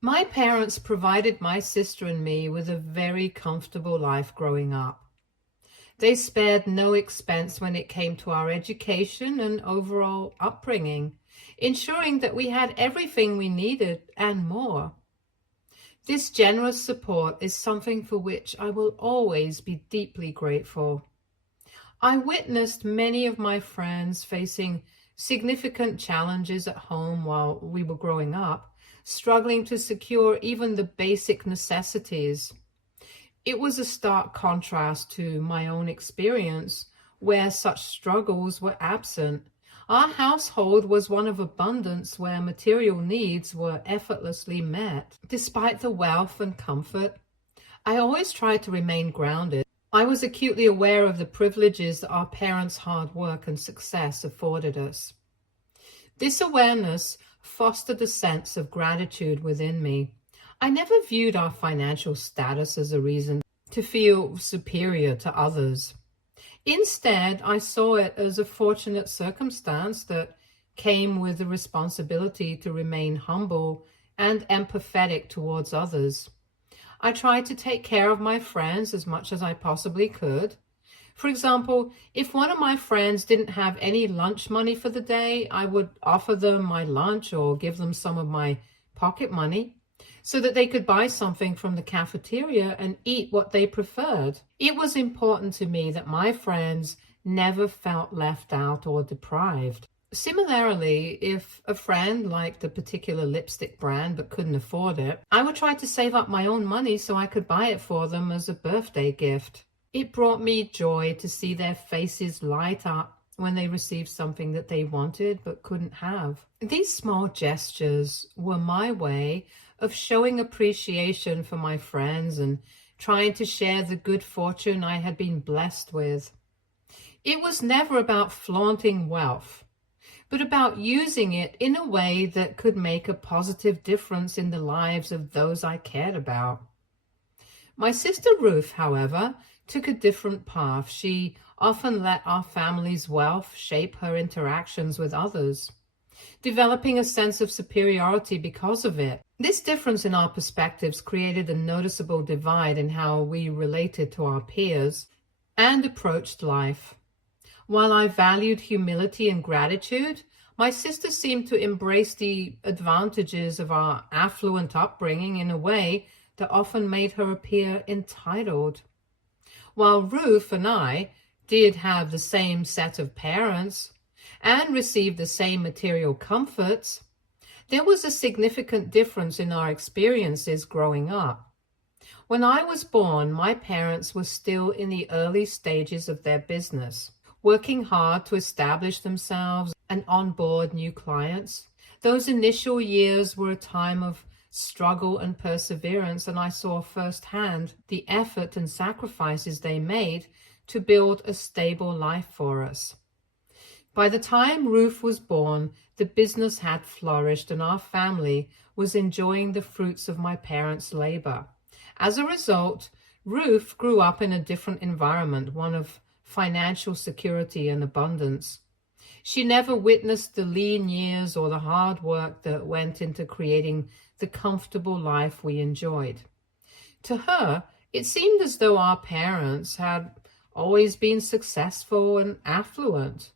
My parents provided my sister and me with a very comfortable life growing up. They spared no expense when it came to our education and overall upbringing, ensuring that we had everything we needed and more. This generous support is something for which I will always be deeply grateful. I witnessed many of my friends facing significant challenges at home while we were growing up, struggling to secure even the basic necessities. It was a stark contrast to my own experience, where such struggles were absent. Our household was one of abundance where material needs were effortlessly met. Despite the wealth and comfort, I always tried to remain grounded. I was acutely aware of the privileges that our parents' hard work and success afforded us. This awareness fostered a sense of gratitude within me. I never viewed our financial status as a reason to feel superior to others. Instead, I saw it as a fortunate circumstance that came with the responsibility to remain humble and empathetic towards others. I tried to take care of my friends as much as I possibly could. For example, if one of my friends didn't have any lunch money for the day, I would offer them my lunch or give them some of my pocket money so that they could buy something from the cafeteria and eat what they preferred. It was important to me that my friends never felt left out or deprived. Similarly, if a friend liked a particular lipstick brand but couldn't afford it, I would try to save up my own money so I could buy it for them as a birthday gift. It brought me joy to see their faces light up when they received something that they wanted but couldn't have. These small gestures were my way of showing appreciation for my friends and trying to share the good fortune I had been blessed with. It was never about flaunting wealth, but about using it in a way that could make a positive difference in the lives of those I cared about. My sister Ruth, however, took a different path. She often let our family's wealth shape her interactions with others, developing a sense of superiority because of it. This difference in our perspectives created a noticeable divide in how we related to our peers and approached life. While I valued humility and gratitude, my sister seemed to embrace the advantages of our affluent upbringing in a way that often made her appear entitled. While Ruth and I did have the same set of parents and received the same material comforts, there was a significant difference in our experiences growing up. When I was born, my parents were still in the early stages of their business, working hard to establish themselves and onboard new clients. Those initial years were a time of struggle and perseverance, and I saw firsthand the effort and sacrifices they made to build a stable life for us. By the time Ruth was born, the business had flourished and our family was enjoying the fruits of my parents' labor. As a result, Ruth grew up in a different environment, one of financial security and abundance. She never witnessed the lean years or the hard work that went into creating the comfortable life we enjoyed. To her, it seemed as though our parents had always been successful and affluent.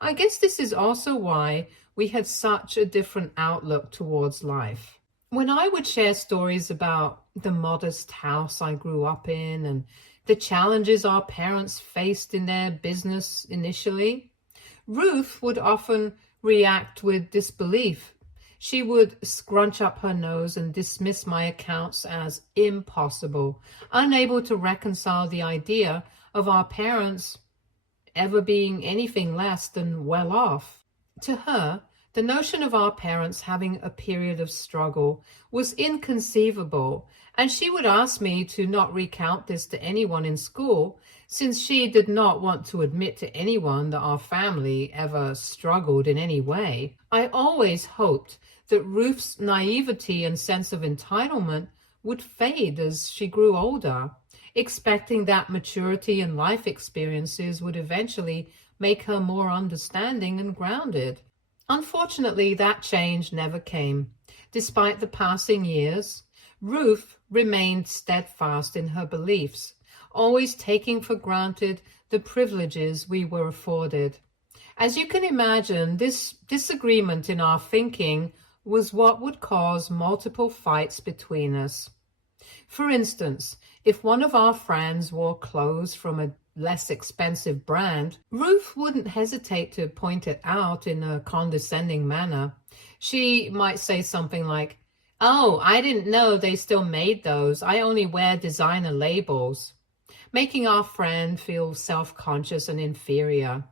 I guess this is also why we had such a different outlook towards life. When I would share stories about the modest house I grew up in and the challenges our parents faced in their business initially, Ruth would often react with disbelief. She would scrunch up her nose and dismiss my accounts as impossible, unable to reconcile the idea of our parents ever being anything less than well off. To her, the notion of our parents having a period of struggle was inconceivable, and she would ask me to not recount this to anyone in school, since she did not want to admit to anyone that our family ever struggled in any way. I always hoped that Ruth's naivety and sense of entitlement would fade as she grew older, expecting that maturity and life experiences would eventually make her more understanding and grounded. Unfortunately, that change never came. Despite the passing years, Ruth remained steadfast in her beliefs, always taking for granted the privileges we were afforded. As you can imagine, this disagreement in our thinking was what would cause multiple fights between us. For instance, if one of our friends wore clothes from a less expensive brand, Ruth wouldn't hesitate to point it out in a condescending manner. She might say something like, "Oh, I didn't know they still made those. I only wear designer labels," making our friend feel self-conscious and inferior.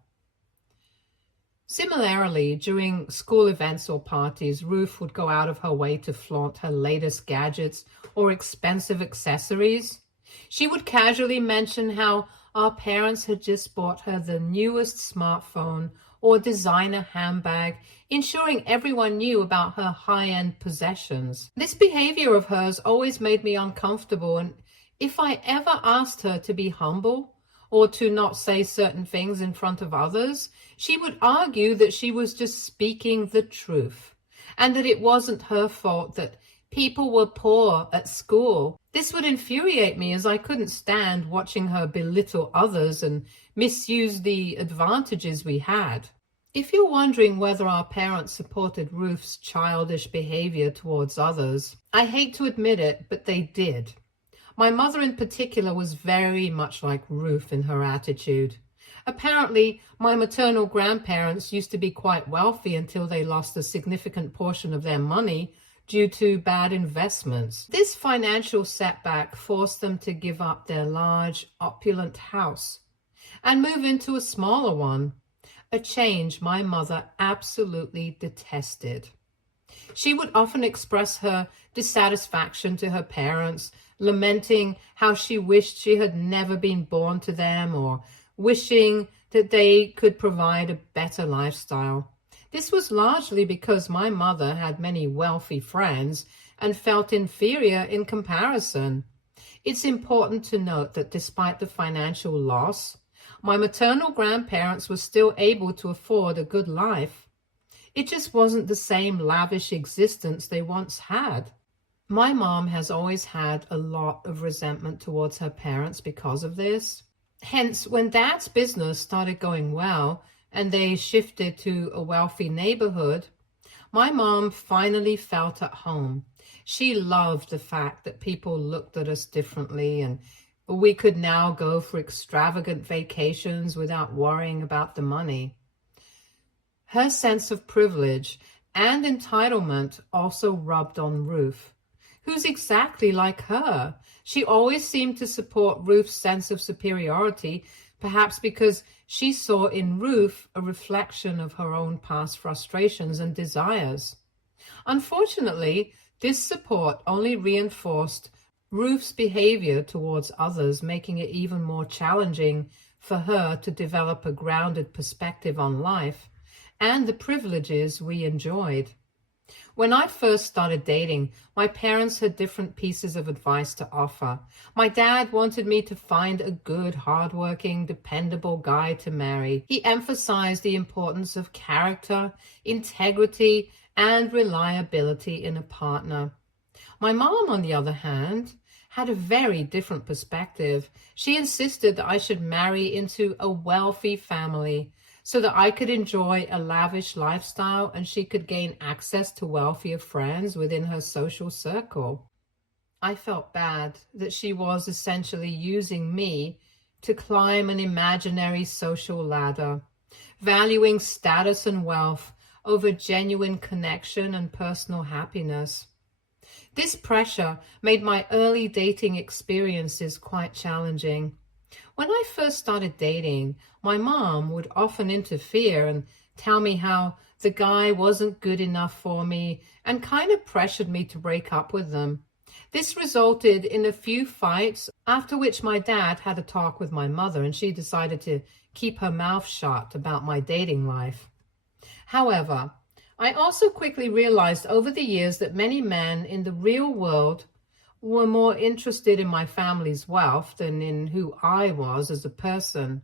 Similarly, during school events or parties, Ruth would go out of her way to flaunt her latest gadgets or expensive accessories. She would casually mention how our parents had just bought her the newest smartphone or designer handbag, ensuring everyone knew about her high-end possessions. This behavior of hers always made me uncomfortable, and if I ever asked her to be humble or to not say certain things in front of others, she would argue that she was just speaking the truth and that it wasn't her fault that people were poor at school. This would infuriate me, as I couldn't stand watching her belittle others and misuse the advantages we had. If you're wondering whether our parents supported Ruth's childish behavior towards others, I hate to admit it, but they did. My mother in particular was very much like Ruth in her attitude. Apparently, my maternal grandparents used to be quite wealthy until they lost a significant portion of their money due to bad investments. This financial setback forced them to give up their large, opulent house and move into a smaller one, a change my mother absolutely detested. She would often express her dissatisfaction to her parents, lamenting how she wished she had never been born to them or wishing that they could provide a better lifestyle. This was largely because my mother had many wealthy friends and felt inferior in comparison. It's important to note that despite the financial loss, my maternal grandparents were still able to afford a good life. It just wasn't the same lavish existence they once had. My mom has always had a lot of resentment towards her parents because of this. Hence, when Dad's business started going well and they shifted to a wealthy neighborhood, my mom finally felt at home. She loved the fact that people looked at us differently and we could now go for extravagant vacations without worrying about the money. Her sense of privilege and entitlement also rubbed on Ruth, who's exactly like her. She always seemed to support Ruth's sense of superiority, perhaps because she saw in Ruth a reflection of her own past frustrations and desires. Unfortunately, this support only reinforced Ruth's behavior towards others, making it even more challenging for her to develop a grounded perspective on life and the privileges we enjoyed. When I first started dating, my parents had different pieces of advice to offer. My dad wanted me to find a good, hardworking, dependable guy to marry. He emphasized the importance of character, integrity, and reliability in a partner. My mom, on the other hand, had a very different perspective. She insisted that I should marry into a wealthy family so that I could enjoy a lavish lifestyle and she could gain access to wealthier friends within her social circle. I felt bad that she was essentially using me to climb an imaginary social ladder, valuing status and wealth over genuine connection and personal happiness. This pressure made my early dating experiences quite challenging. When I first started dating, my mom would often interfere and tell me how the guy wasn't good enough for me and kind of pressured me to break up with them. This resulted in a few fights, after which my dad had a talk with my mother and she decided to keep her mouth shut about my dating life. However, I also quickly realized over the years that many men in the real world were more interested in my family's wealth than in who I was as a person.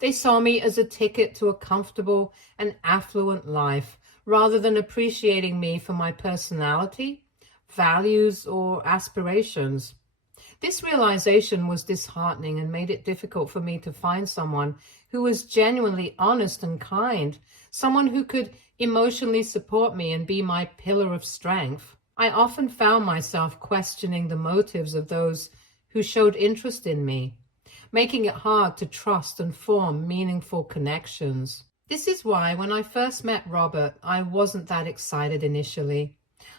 They saw me as a ticket to a comfortable and affluent life, rather than appreciating me for my personality, values, or aspirations. This realization was disheartening and made it difficult for me to find someone who was genuinely honest and kind, someone who could emotionally support me and be my pillar of strength. I often found myself questioning the motives of those who showed interest in me, making it hard to trust and form meaningful connections. This is why when I first met Robert, I wasn't that excited initially.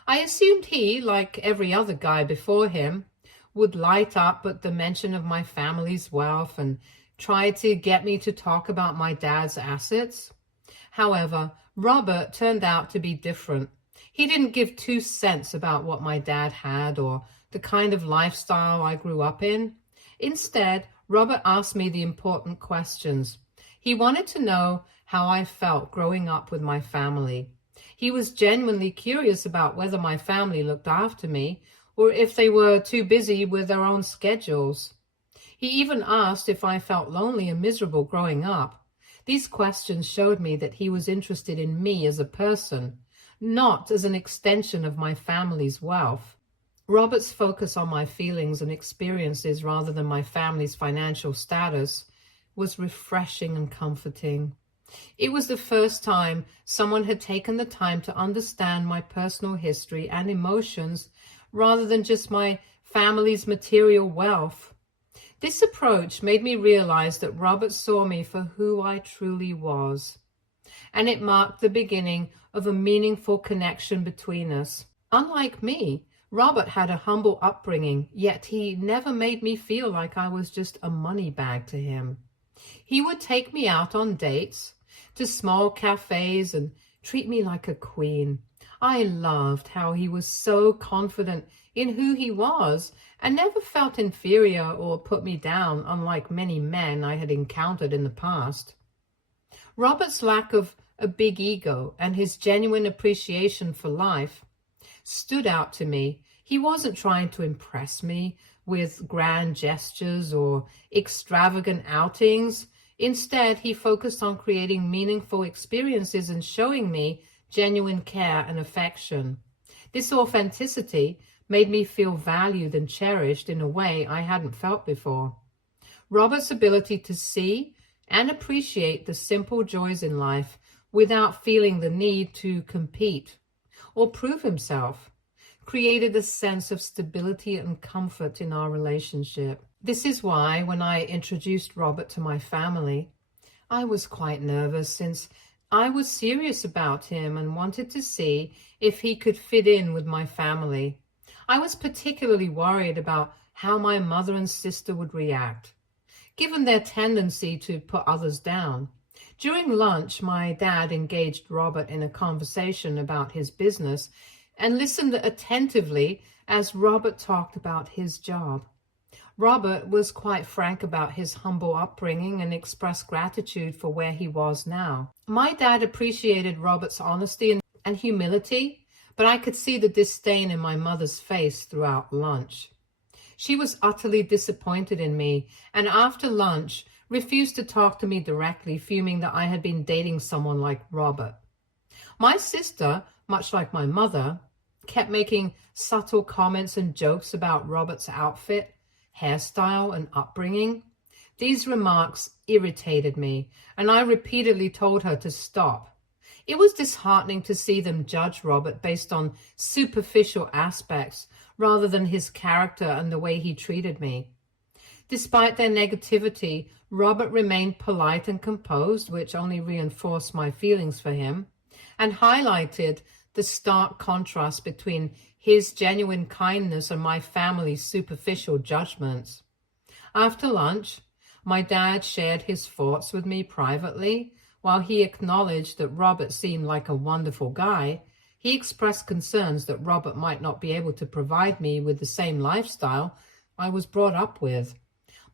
I assumed he, like every other guy before him, would light up at the mention of my family's wealth and try to get me to talk about my dad's assets. However, Robert turned out to be different. He didn't give 2 cents about what my dad had or the kind of lifestyle I grew up in. Instead, Robert asked me the important questions. He wanted to know how I felt growing up with my family. He was genuinely curious about whether my family looked after me or if they were too busy with their own schedules. He even asked if I felt lonely and miserable growing up. These questions showed me that he was interested in me as a person, not as an extension of my family's wealth. Robert's focus on my feelings and experiences rather than my family's financial status was refreshing and comforting. It was the first time someone had taken the time to understand my personal history and emotions rather than just my family's material wealth. This approach made me realize that Robert saw me for who I truly was, and it marked the beginning of a meaningful connection between us. Unlike me, Robert had a humble upbringing, yet he never made me feel like I was just a money bag to him. He would take me out on dates, to small cafes, and treat me like a queen. I loved how he was so confident in who he was and never felt inferior or put me down, unlike many men I had encountered in the past. Robert's lack of a big ego and his genuine appreciation for life stood out to me. He wasn't trying to impress me with grand gestures or extravagant outings. Instead, he focused on creating meaningful experiences and showing me genuine care and affection. This authenticity made me feel valued and cherished in a way I hadn't felt before. Robert's ability to see and appreciate the simple joys in life without feeling the need to compete or prove himself created a sense of stability and comfort in our relationship. This is why when I introduced Robert to my family, I was quite nervous since I was serious about him and wanted to see if he could fit in with my family. I was particularly worried about how my mother and sister would react, given their tendency to put others down. During lunch, my dad engaged Robert in a conversation about his business and listened attentively as Robert talked about his job. Robert was quite frank about his humble upbringing and expressed gratitude for where he was now. My dad appreciated Robert's honesty and humility, but I could see the disdain in my mother's face throughout lunch. She was utterly disappointed in me, and after lunch refused to talk to me directly, fuming that I had been dating someone like Robert. My sister, much like my mother, kept making subtle comments and jokes about Robert's outfit, hairstyle, and upbringing. These remarks irritated me, and I repeatedly told her to stop. It was disheartening to see them judge Robert based on superficial aspects rather than his character and the way he treated me. Despite their negativity, Robert remained polite and composed, which only reinforced my feelings for him, and highlighted the stark contrast between his genuine kindness and my family's superficial judgments. After lunch, my dad shared his thoughts with me privately. While he acknowledged that Robert seemed like a wonderful guy, he expressed concerns that Robert might not be able to provide me with the same lifestyle I was brought up with.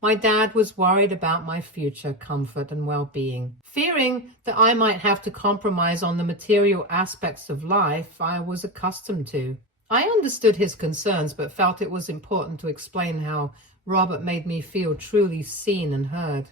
My dad was worried about my future comfort and well-being. Fearing that I might have to compromise on the material aspects of life I was accustomed to. I understood his concerns, but felt it was important to explain how Robert made me feel truly seen and heard.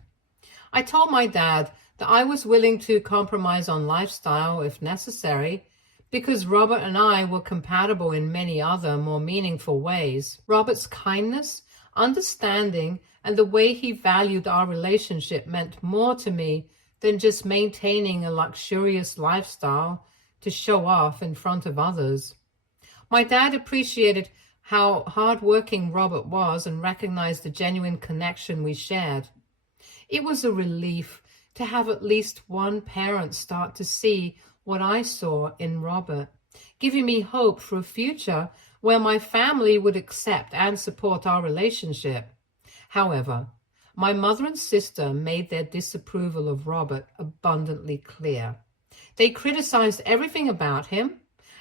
I told my dad that I was willing to compromise on lifestyle if necessary, because Robert and I were compatible in many other more meaningful ways. Robert's kindness, understanding, and the way he valued our relationship meant more to me than just maintaining a luxurious lifestyle to show off in front of others. My dad appreciated how hardworking Robert was and recognized the genuine connection we shared. It was a relief to have at least one parent start to see what I saw in Robert, giving me hope for a future where my family would accept and support our relationship. However, my mother and sister made their disapproval of Robert abundantly clear. They criticized everything about him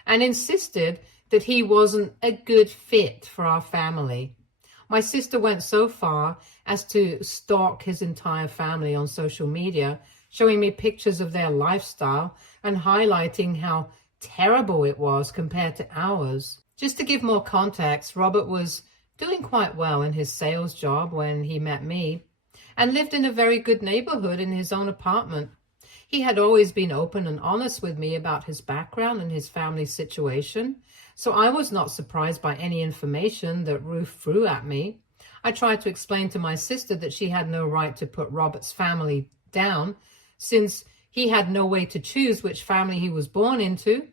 and insisted that he wasn't a good fit for our family. My sister went so far as to stalk his entire family on social media, showing me pictures of their lifestyle and highlighting how terrible it was compared to ours. Just to give more context, Robert was doing quite well in his sales job when he met me and lived in a very good neighborhood in his own apartment. He had always been open and honest with me about his background and his family situation, so I was not surprised by any information that Ruth threw at me. I tried to explain to my sister that she had no right to put Robert's family down, since he had no way to choose which family he was born into.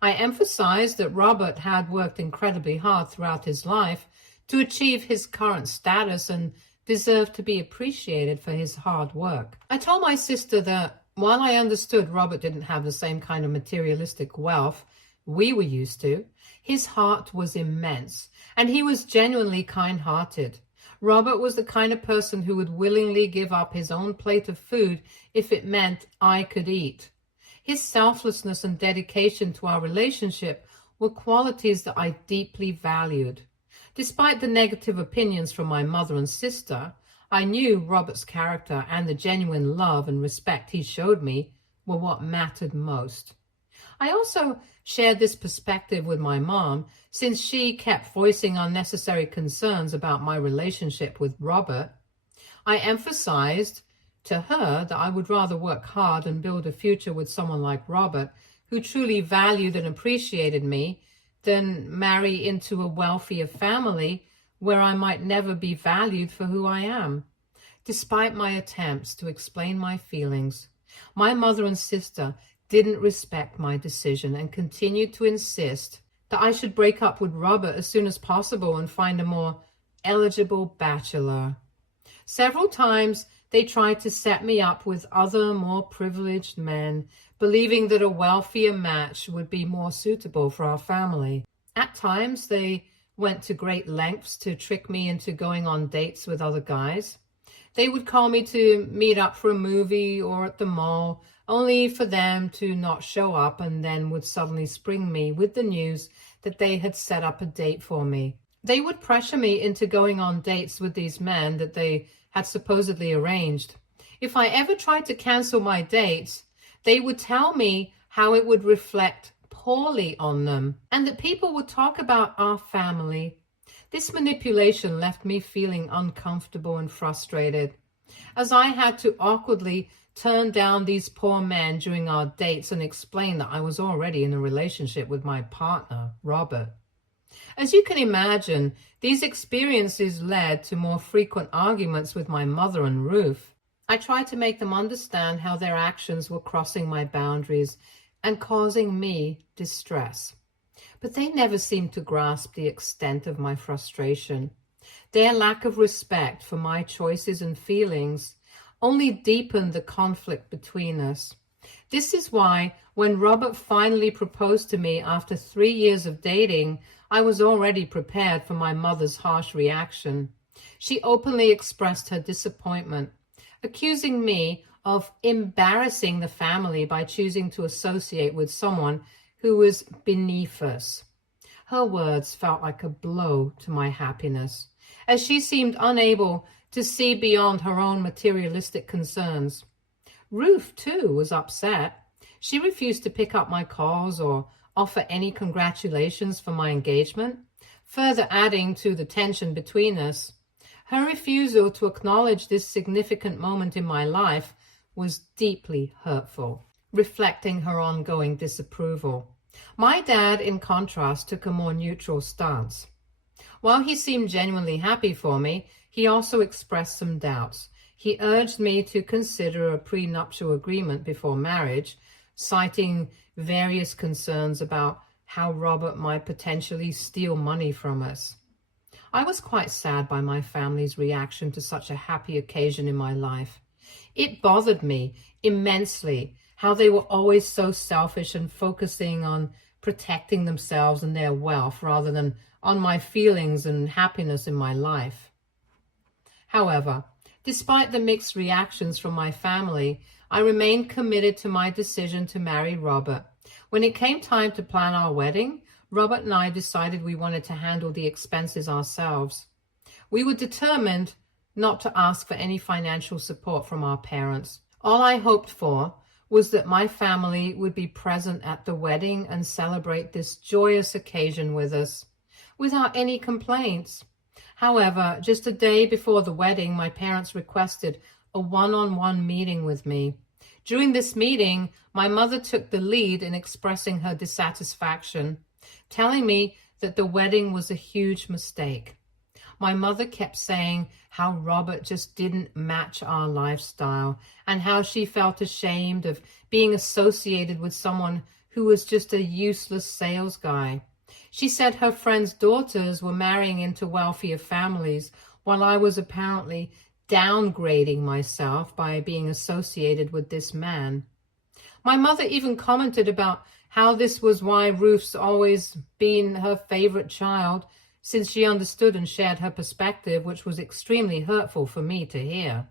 I emphasized that Robert had worked incredibly hard throughout his life to achieve his current status and deserved to be appreciated for his hard work. I told my sister that while I understood Robert didn't have the same kind of materialistic wealth we were used to, his heart was immense, and he was genuinely kind-hearted. Robert was the kind of person who would willingly give up his own plate of food if it meant I could eat. His selflessness and dedication to our relationship were qualities that I deeply valued. Despite the negative opinions from my mother and sister, I knew Robert's character and the genuine love and respect he showed me were what mattered most. I also shared this perspective with my mom, since she kept voicing unnecessary concerns about my relationship with Robert. I emphasized to her that I would rather work hard and build a future with someone like Robert, who truly valued and appreciated me, than marry into a wealthier family where I might never be valued for who I am. Despite my attempts to explain my feelings, my mother and sister didn't respect my decision and continued to insist that I should break up with Robert as soon as possible and find a more eligible bachelor. Several times they tried to set me up with other more privileged men, believing that a wealthier match would be more suitable for our family. At times they went to great lengths to trick me into going on dates with other guys. They would call me to meet up for a movie or at the mall, only for them to not show up, and then would suddenly spring me with the news that they had set up a date for me. They would pressure me into going on dates with these men that they had supposedly arranged. If I ever tried to cancel my dates, they would tell me how it would reflect poorly on them and that people would talk about our family. This manipulation left me feeling uncomfortable and frustrated, as I had to awkwardly turn down these poor men during our dates and explain that I was already in a relationship with my partner, Robert. As you can imagine, these experiences led to more frequent arguments with my mother and Ruth. I tried to make them understand how their actions were crossing my boundaries and causing me distress. But they never seemed to grasp the extent of my frustration. Their lack of respect for my choices and feelings only deepened the conflict between us. This is why, when Robert finally proposed to me after 3 years of dating, I was already prepared for my mother's harsh reaction. She openly expressed her disappointment, accusing me of embarrassing the family by choosing to associate with someone who was beneath us. Her words felt like a blow to my happiness, as she seemed unable to see beyond her own materialistic concerns. Ruth, too, was upset. She refused to pick up my calls or offer any congratulations for my engagement, further adding to the tension between us. Her refusal to acknowledge this significant moment in my life was deeply hurtful, reflecting her ongoing disapproval. My dad, in contrast, took a more neutral stance. While he seemed genuinely happy for me, he also expressed some doubts. He urged me to consider a prenuptial agreement before marriage, citing various concerns about how Robert might potentially steal money from us. I was quite sad by my family's reaction to such a happy occasion in my life. It bothered me immensely how they were always so selfish and focusing on protecting themselves and their wealth rather than on my feelings and happiness in my life. However, despite the mixed reactions from my family, I remained committed to my decision to marry Robert. When it came time to plan our wedding, Robert and I decided we wanted to handle the expenses ourselves. We were determined not to ask for any financial support from our parents. All I hoped for was that my family would be present at the wedding and celebrate this joyous occasion with us, without any complaints. However, just a day before the wedding, my parents requested a one-on-one meeting with me. During this meeting, my mother took the lead in expressing her dissatisfaction, telling me that the wedding was a huge mistake. My mother kept saying how Robert just didn't match our lifestyle and how she felt ashamed of being associated with someone who was just a useless sales guy. She said her friends' daughters were marrying into wealthier families while I was apparently downgrading myself by being associated with this man. My mother even commented about how this was why Ruth's always been her favorite child, since she understood and shared her perspective, which was extremely hurtful for me to hear.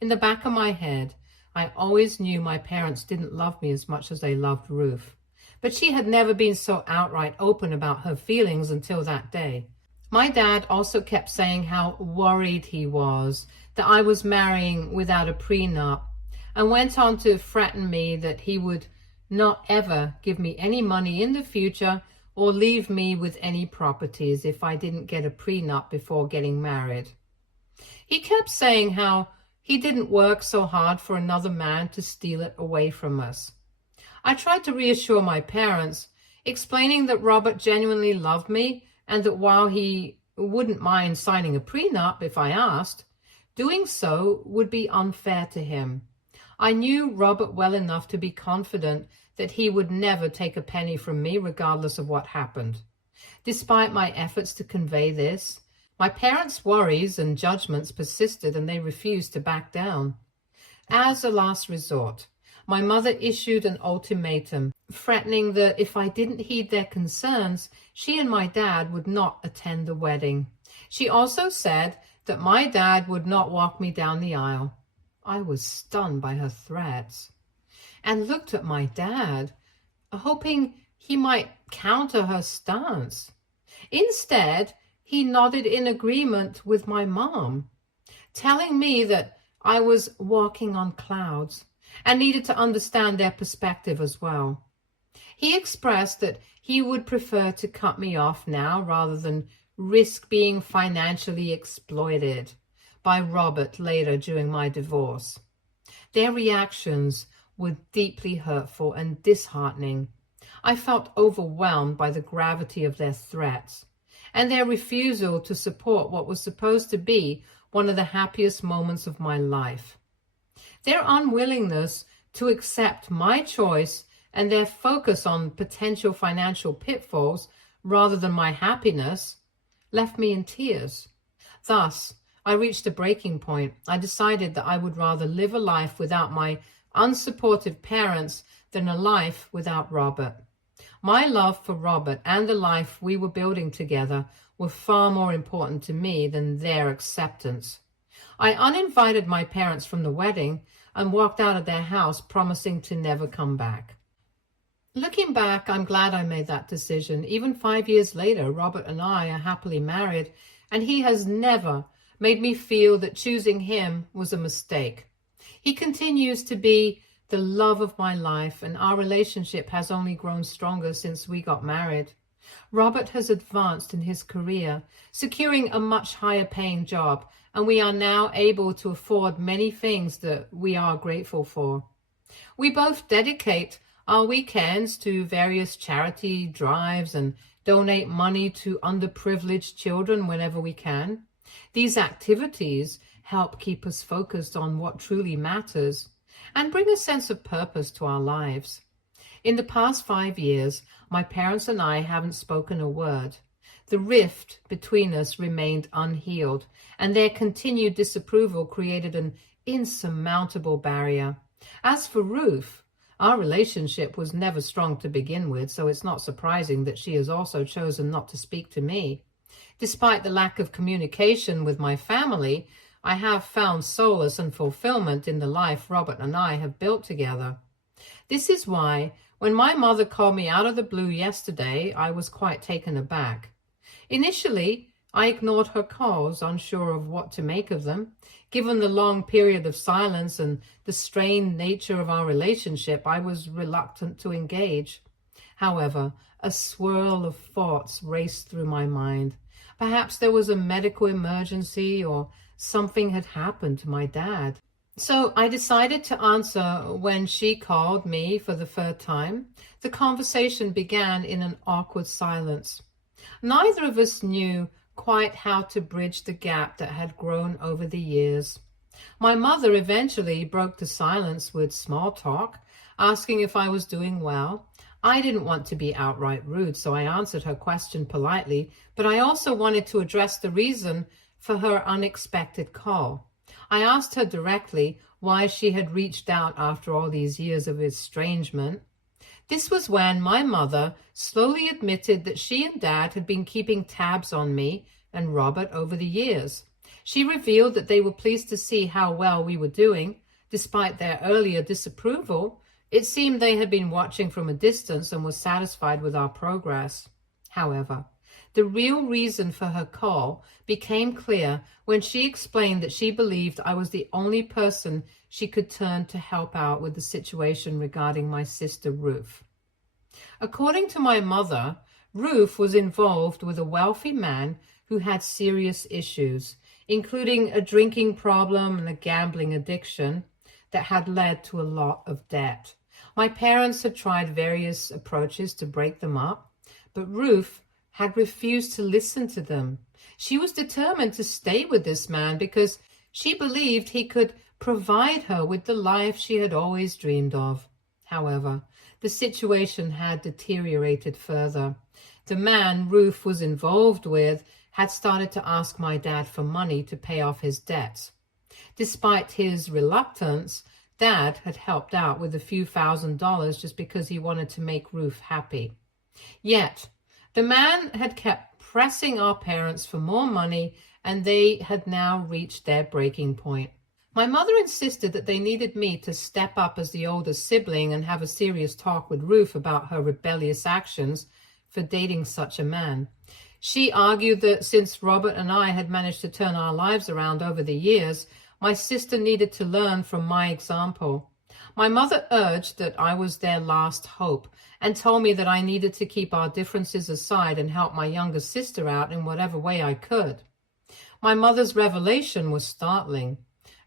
In the back of my head, I always knew my parents didn't love me as much as they loved Ruth, but she had never been so outright open about her feelings until that day. My dad also kept saying how worried he was that I was marrying without a prenup, and went on to threaten me that he would not ever give me any money in the future or leave me with any properties if I didn't get a prenup before getting married. He kept saying how he didn't work so hard for another man to steal it away from us. I tried to reassure my parents, explaining that Robert genuinely loved me and that while he wouldn't mind signing a prenup if I asked, doing so would be unfair to him. I knew Robert well enough to be confident that he would never take a penny from me regardless of what happened. Despite my efforts to convey this, my parents' worries and judgments persisted and they refused to back down. As a last resort, my mother issued an ultimatum, threatening that if I didn't heed their concerns, she and my dad would not attend the wedding. She also said that my dad would not walk me down the aisle. I was stunned by her threats and looked at my dad, hoping he might counter her stance. Instead, he nodded in agreement with my mom, telling me that I was walking on clouds and needed to understand their perspective as well. He expressed that he would prefer to cut me off now rather than risk being financially exploited by Robert later during my divorce. Their reactions were deeply hurtful and disheartening. I felt overwhelmed by the gravity of their threats and their refusal to support what was supposed to be one of the happiest moments of my life. Their unwillingness to accept my choice and their focus on potential financial pitfalls rather than my happiness left me in tears. Thus, I reached a breaking point. I decided that I would rather live a life without my unsupportive parents than a life without Robert. My love for Robert and the life we were building together were far more important to me than their acceptance. I uninvited my parents from the wedding and walked out of their house, promising to never come back. Looking back, I'm glad I made that decision. Even 5 years later, Robert and I are happily married, and he has never made me feel that choosing him was a mistake. He continues to be the love of my life, and our relationship has only grown stronger since we got married. Robert has advanced in his career, securing a much higher paying job, and we are now able to afford many things that we are grateful for. We both dedicate our weekends to various charity drives and donate money to underprivileged children whenever we can. These activities help keep us focused on what truly matters and bring a sense of purpose to our lives. In the past 5 years, my parents and I haven't spoken a word. The rift between us remained unhealed, and their continued disapproval created an insurmountable barrier. As for Ruth, our relationship was never strong to begin with, so it's not surprising that she has also chosen not to speak to me. Despite the lack of communication with my family, I have found solace and fulfillment in the life Robert and I have built together. This is why, when my mother called me out of the blue yesterday, I was quite taken aback. Initially, I ignored her calls, unsure of what to make of them. Given the long period of silence and the strained nature of our relationship, I was reluctant to engage. However, a swirl of thoughts raced through my mind. Perhaps there was a medical emergency or something had happened to my dad. So I decided to answer when she called me for the third time. The conversation began in an awkward silence. Neither of us knew quite how to bridge the gap that had grown over the years. My mother eventually broke the silence with small talk, asking if I was doing well. I didn't want to be outright rude, so I answered her question politely, but I also wanted to address the reason for her unexpected call. I asked her directly why she had reached out after all these years of estrangement. This was when my mother slowly admitted that she and Dad had been keeping tabs on me and Robert over the years. She revealed that they were pleased to see how well we were doing. Despite their earlier disapproval, it seemed they had been watching from a distance and were satisfied with our progress. However, the real reason for her call became clear when she explained that she believed I was the only person she could turn to help out with the situation regarding my sister Ruth. According to my mother, Ruth was involved with a wealthy man who had serious issues, including a drinking problem and a gambling addiction that had led to a lot of debt. My parents had tried various approaches to break them up, but Ruth had refused to listen to them. She was determined to stay with this man because she believed he could provide her with the life she had always dreamed of. However, the situation had deteriorated further. The man Ruth was involved with had started to ask my dad for money to pay off his debts. Despite his reluctance, Dad had helped out with a few $1,000s just because he wanted to make Ruth happy. Yet, the man had kept pressing our parents for more money, and they had now reached their breaking point. My mother insisted that they needed me to step up as the older sibling and have a serious talk with Ruth about her rebellious actions for dating such a man. She argued that since Robert and I had managed to turn our lives around over the years, my sister needed to learn from my example. My mother urged that I was their last hope and told me that I needed to keep our differences aside and help my younger sister out in whatever way I could. My mother's revelation was startling.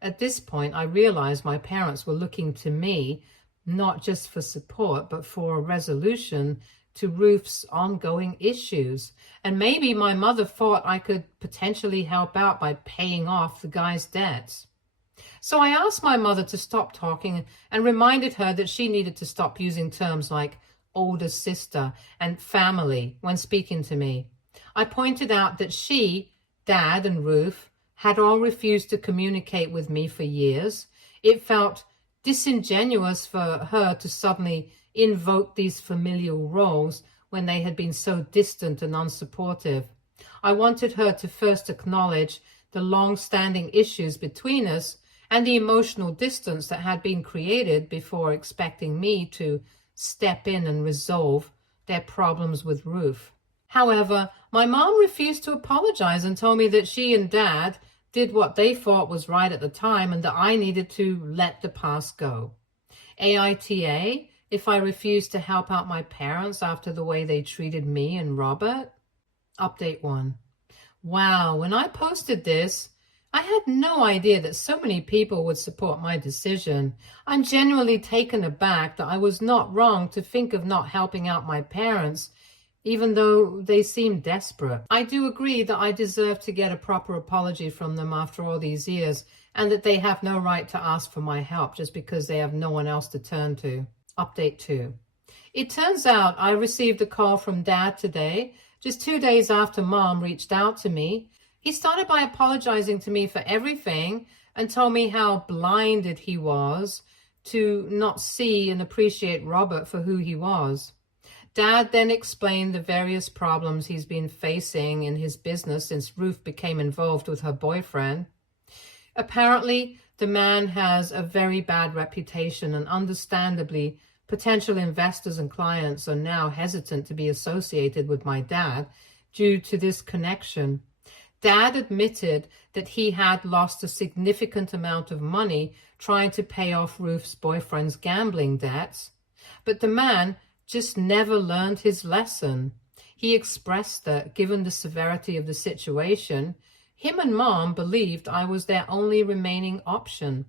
At this point, I realized my parents were looking to me, not just for support, but for a resolution to Ruth's ongoing issues. And maybe my mother thought I could potentially help out by paying off the guy's debts. So I asked my mother to stop talking and reminded her that she needed to stop using terms like older sister and family when speaking to me. I pointed out that she, Dad, and Ruth had all refused to communicate with me for years. It felt disingenuous for her to suddenly invoke these familial roles when they had been so distant and unsupportive. I wanted her to first acknowledge the long-standing issues between us and the emotional distance that had been created before expecting me to step in and resolve their problems with Ruth. However, my mom refused to apologize and told me that she and Dad did what they thought was right at the time and that I needed to let the past go. AITA, if I refused to help out my parents after the way they treated me and Robert? Update 1. Wow, when I posted this, I had no idea that so many people would support my decision. I'm genuinely taken aback that I was not wrong to think of not helping out my parents, even though they seemed desperate. I do agree that I deserve to get a proper apology from them after all these years, and that they have no right to ask for my help just because they have no one else to turn to. Update 2. It turns out I received a call from Dad today, just 2 days after Mom reached out to me. He started by apologizing to me for everything and told me how blinded he was to not see and appreciate Robert for who he was. Dad then explained the various problems he's been facing in his business since Ruth became involved with her boyfriend. Apparently, the man has a very bad reputation, and understandably, potential investors and clients are now hesitant to be associated with my dad due to this connection. Dad admitted that he had lost a significant amount of money trying to pay off Ruth's boyfriend's gambling debts, but the man just never learned his lesson. He expressed that, given the severity of the situation, him and Mom believed I was their only remaining option.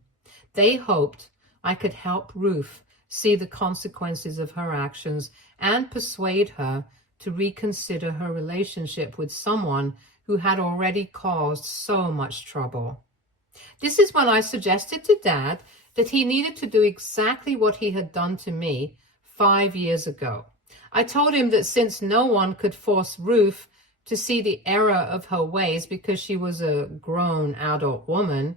They hoped I could help Ruth see the consequences of her actions and persuade her to reconsider her relationship with someone who had already caused so much trouble. This is when I suggested to Dad that he needed to do exactly what he had done to me 5 years ago. I told him that since no one could force Ruth to see the error of her ways because she was a grown adult woman,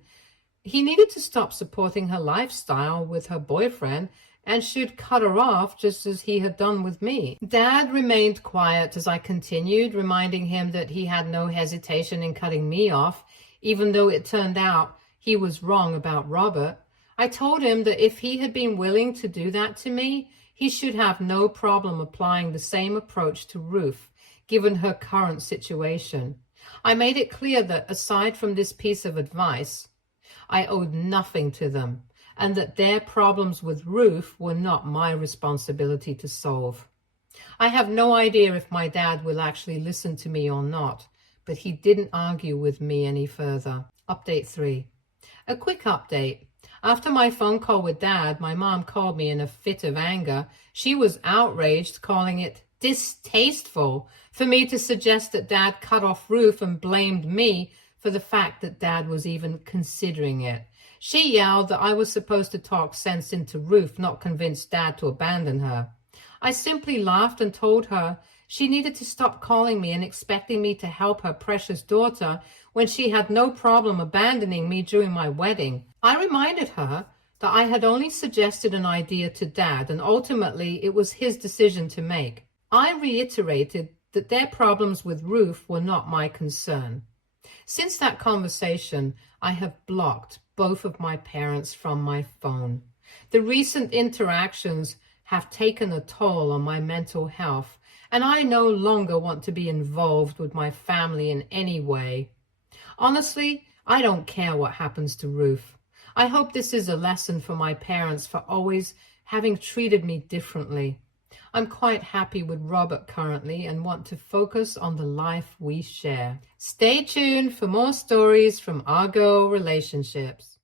he needed to stop supporting her lifestyle with her boyfriend and should cut her off just as he had done with me. Dad remained quiet as I continued, reminding him that he had no hesitation in cutting me off, even though it turned out he was wrong about Robert. I told him that if he had been willing to do that to me, he should have no problem applying the same approach to Ruth, given her current situation. I made it clear that aside from this piece of advice, I owed nothing to them, and that their problems with Ruth were not my responsibility to solve. I have no idea if my dad will actually listen to me or not, but he didn't argue with me any further. Update 3. A quick update. After my phone call with Dad, my mom called me in a fit of anger. She was outraged, calling it distasteful for me to suggest that Dad cut off Ruth, and blamed me for the fact that Dad was even considering it. She yelled that I was supposed to talk sense into Ruth, not convince Dad to abandon her. I simply laughed and told her she needed to stop calling me and expecting me to help her precious daughter when she had no problem abandoning me during my wedding. I reminded her that I had only suggested an idea to Dad, and ultimately it was his decision to make. I reiterated that their problems with Ruth were not my concern. Since that conversation, I have blocked both of my parents from my phone. The recent interactions have taken a toll on my mental health, and I no longer want to be involved with my family in any way. Honestly, I don't care what happens to Ruth. I hope this is a lesson for my parents for always having treated me differently. I'm quite happy with Robert currently and want to focus on the life we share. Stay tuned for more stories from our girl relationships.